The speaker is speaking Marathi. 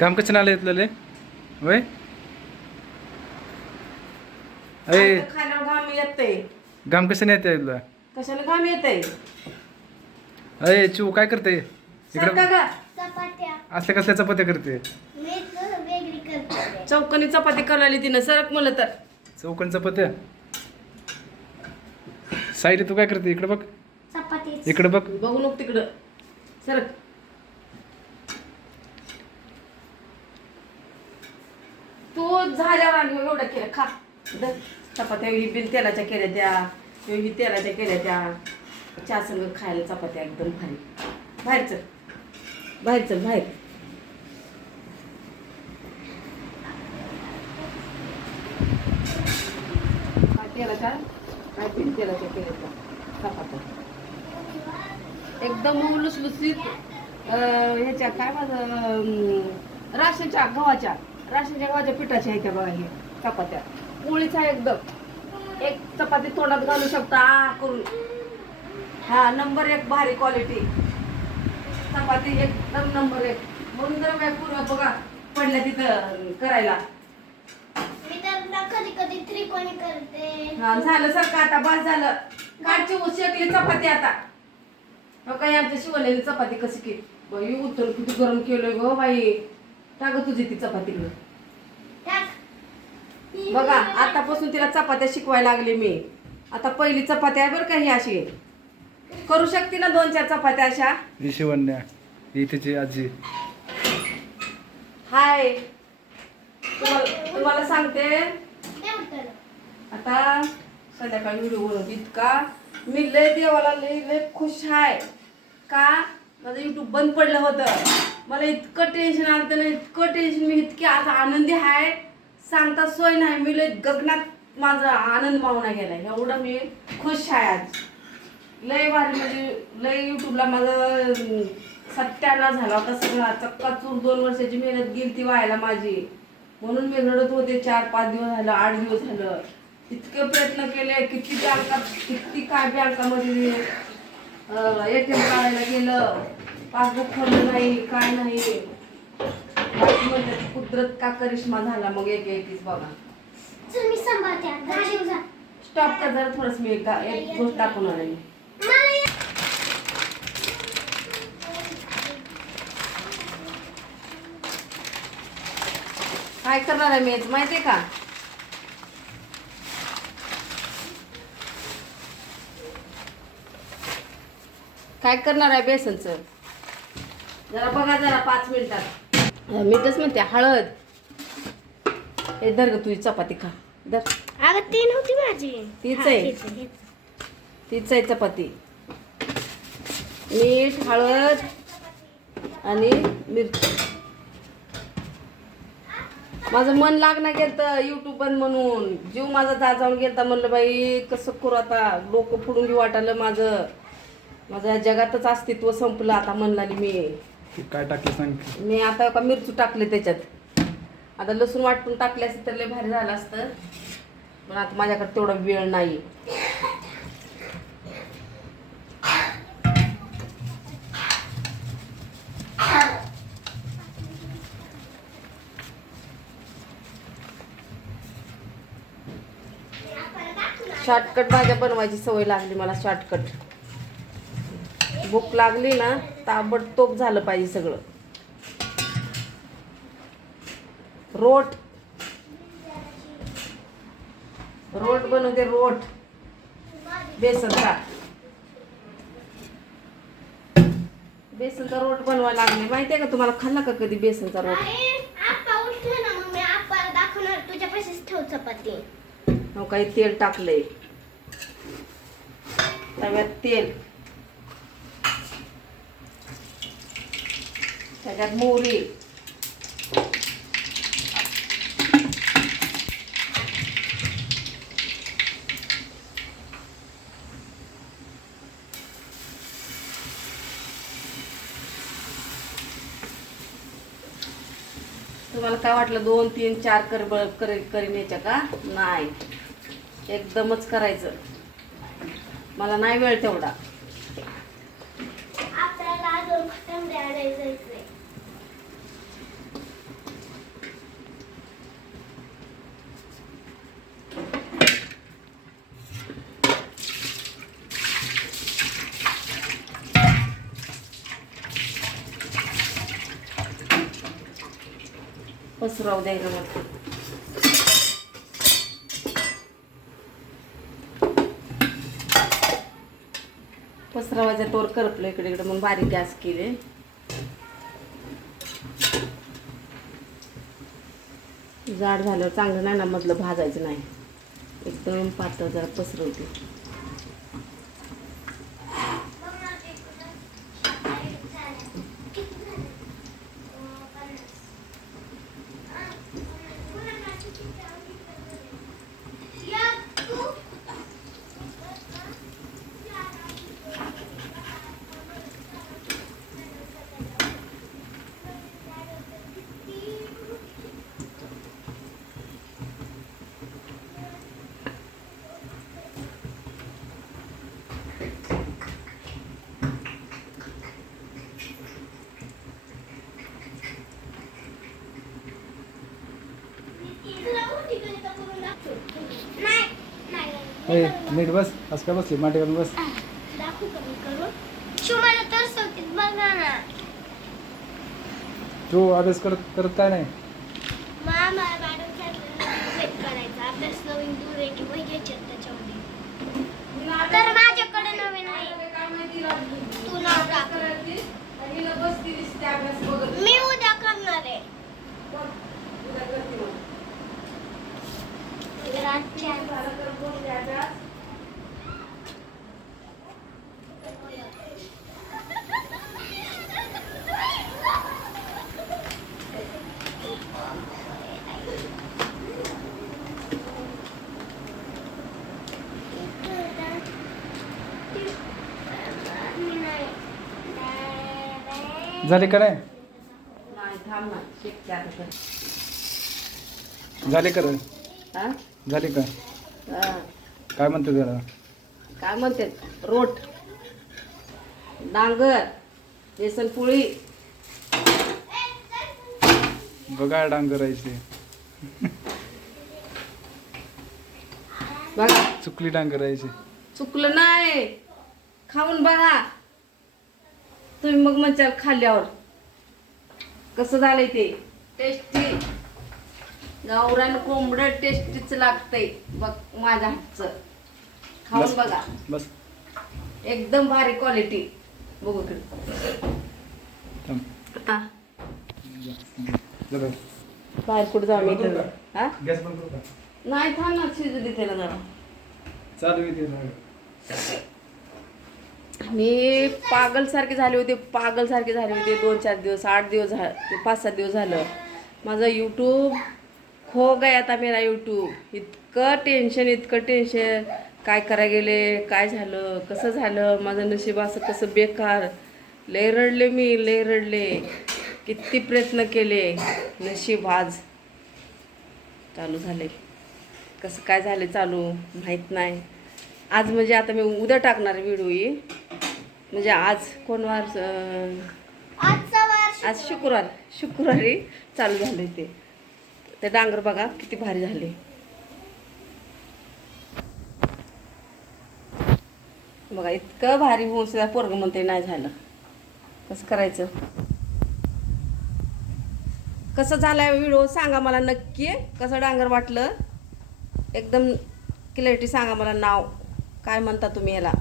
काम कसं आलं अय आता खाण्यावर घाम कसं नाही येते तुला कशाला घाम येतंय? अय चिव काय करते इकडं का चपात्या. असल्या कसल्या चपात्या करते मी तर वेगळी करते. चौकनी चपाती करायला तिनं सरक म्हणलं तर. चौकन चपात्या? साईड तू काय करते इकडे बघ. चपाती इकडे बघ. बघू नको तिकडं. सरक तू झाल्यावर आणि एवढं केलं. खा. चपात्या ही बिन तेलाच्या केल्या त्या. ही तेलाच्या केल्या त्या. चहा खायला चपात्या एकदम भारी. बाहेर चल. बाहेर चल बाहेर. काय तेलाच्या काय बिन तेलाच्या केल्या त्या चपात्या? एकदम लुसलुसीत ह्याच्या काय माझं राशनच्या गव्हाच्या. राशनच्या गव्हाच्या पिठाच्या ह्याच्या बघा हे चपात्या. पोळीचा एकदम. एक चपाती तोंडात घालू शकता आ करून. हा नंबर एक भारी क्वालिटी चपाती एकदम नंबर एक. म्हणून तर काय पूर्व बघा पडल्या तिथं करायला. मी कधी कधी त्रिकोणी करते. हा झालं सर का आता? बस झालं. काढची शेकली चपाती आता. हो काही आमच्या शिवलेली चपाती कशी केली? बाई उतर किती गरम केलंय गो बाई. टाक गं तुझी ती चपाती गं. टाक. बघा आतापासून तिला चपात्या शिकवायला लागले मी. आता पहिली चपाती आहे बरं का ही अशी. करू शकते ना दोन चार चपात्या अशा? ही शिवण्या ही तिची आजी. हाय. तुम्हाला तुम्हाला सांगते. आता संध्याकाळी व्हिडिओ बनवते इतका. मी लय देवाला लय लय खुश आहे का? माझं युट्यूब बंद पडलं होतं. मला इतकं टेन्शन आलं होतं ना इतकं टेन्शन मी इतकी आता आनंदी आहे सांगता सोय नाही. मी लय गगनात माझा आनंद मावना गेला एवढं मी खुश आहे आज. लय भारी म्हणजे लय युट्यूबला माझं सत्याना झाला होता सगळा. चक्काचूर दोन वर्षाची मेहनत गेली ती व्हायला माझी. म्हणून मी रडत होते. चार पाच दिवस झालं आठ दिवस झालं. इतके प्रयत्न केले. किती बँका किती काय बँकामध्ये ए टी एम काढायला गेलं. पासबुक खोललं नाही काय नाही. कुदरत का करिश्मा झाला मग एक एकच बघा. चल मी सांभाळते आता. स्टॉप कर जरा थोडस मी एक गा- एक गोष्ट दाखवणार आहे मला ये- काय करणार आहे मी याचं माहितीये का? काय करणार आहे बेसनचं? जरा बघा जरा पाच मिनिटात. मीठच म्हणते हळद. हे धर ग तुझी चपाती खा. धर. अगं ती नव्हती माझी. तीच हा, आहे. तीच आहे. तीच आहे चपाती. मीठ हळद आणि मिरची. माझं मन लागणार गेलं युट्यूब बंद म्हणून. जीव माझा जाजावून गेलता म्हणलं बाई कसं करू आता? डोकं फुडून घेऊ वाटालं माझं. माझं या जगातच अस्तित्व संपलं आता म्हणलाली मी. काय टाकलं सांग मी आता का मिरचू टाकले त्याच्यात. आता लसूण वाटून टाकले असते तर लय भारी झालं असतं. पण आता माझ्याकडे तेवढा वेळ नाही शॉर्टकट भाज्या बनवायची सवय लागली मला शॉर्टकट. भूक लागली ना ताबडतोब झालं पाहिजे सगळं. रोट. रोट बनवते रोट. बेसनचा बेसनचा रोट बनवायला लागले. माहितीये का तुम्हाला? खाल्ला का कधी बेसनचा रोट? हो काही तेल टाकलंय. तव्यात तेल. त्याच्यात मोहरी. तुम्हाला काय वाटलं दोन तीन चार करबळ कर करीन याच्या का? नाही. एकदमच करायचं. मला नाही वेळ तेवढा. पसराव द्यायला मग पसरावाच्या तोर करपलं इकडे इकडे म्हणून बारीक गॅस केले. जाड झाल्यावर चांगलं नाही ना मधलं भाजायचं नाही. एकदम पातळ जरा पसरवते नाही नाही ए नीट बस असं काय बसली? माटी घालून बस दाखवू कमी करून? शिवमाला तर बघा ना तू अभ्यास करत करत काय नाही? मामा मॅडम करायचा. अभ्यास दूर आहे की वही घ्यायचे त्याच्यामध्ये तर माझ्याकडे नवीन आहे तू नाव टाक मी उद्या करणार आहे रातच्या झाले का नाही. झाले का रे? हा? झाले का. काय म्हणते त्याला? काय म्हणते? रोट डांगर बेसन पोळी. बघा डांगरायची बघा. चुकली डांगरायची चुकलं नाही. खाऊन बघा. तुम्ही मग म्हणचाल खाल्ल्यावर कसं झालंय ते? टेस्टी गावरान कोंबडं टेस्टीच लागतंय. बघ माझ्या हातचं. खाऊन. बघा. बस एकदम भारी क्वालिटी बघू. बाहेर कुठं जाऊ मी इथं? गॅस बंद करू का? नाही थांब ना शिजू दे त्याला जरा. चालू. मी पागलसारखे झाले होते पागलसारखे झाले होते. दोन चार दिवस आठ दिवस झा पाच सात दिवस झालं. माझा यूट्यूब खो गया आता मेरा यूट्यूब इतकं टेन्शन इतकं टेन्शन काय करा गेले काय झालं कसं झालं? माझं नशीब असं कसं बेकार. लय रडले मी लय रडले. किती प्रयत्न केले. नशीब आज चालू झाले कसं काय झाले चालू माहीत नाही. आज म्हणजे आता मी उद्या टाकणार व्हिडिओ म्हणजे आज कोण वार आज शुक्रवार शुक्रवारी चालू झाले ते. ते डांगर बघा किती भारी झाले. बघा इतकं भारी होऊन सुद्धा पोरग म्हणते नाही झालं. कसं करायचं? कसं झालाय व्हिडिओ सांगा मला नक्की. कसं डांगर वाटलं? एकदम क्लॅरिटी सांगा मला नाव. काय म्हणता तुम्ही याला?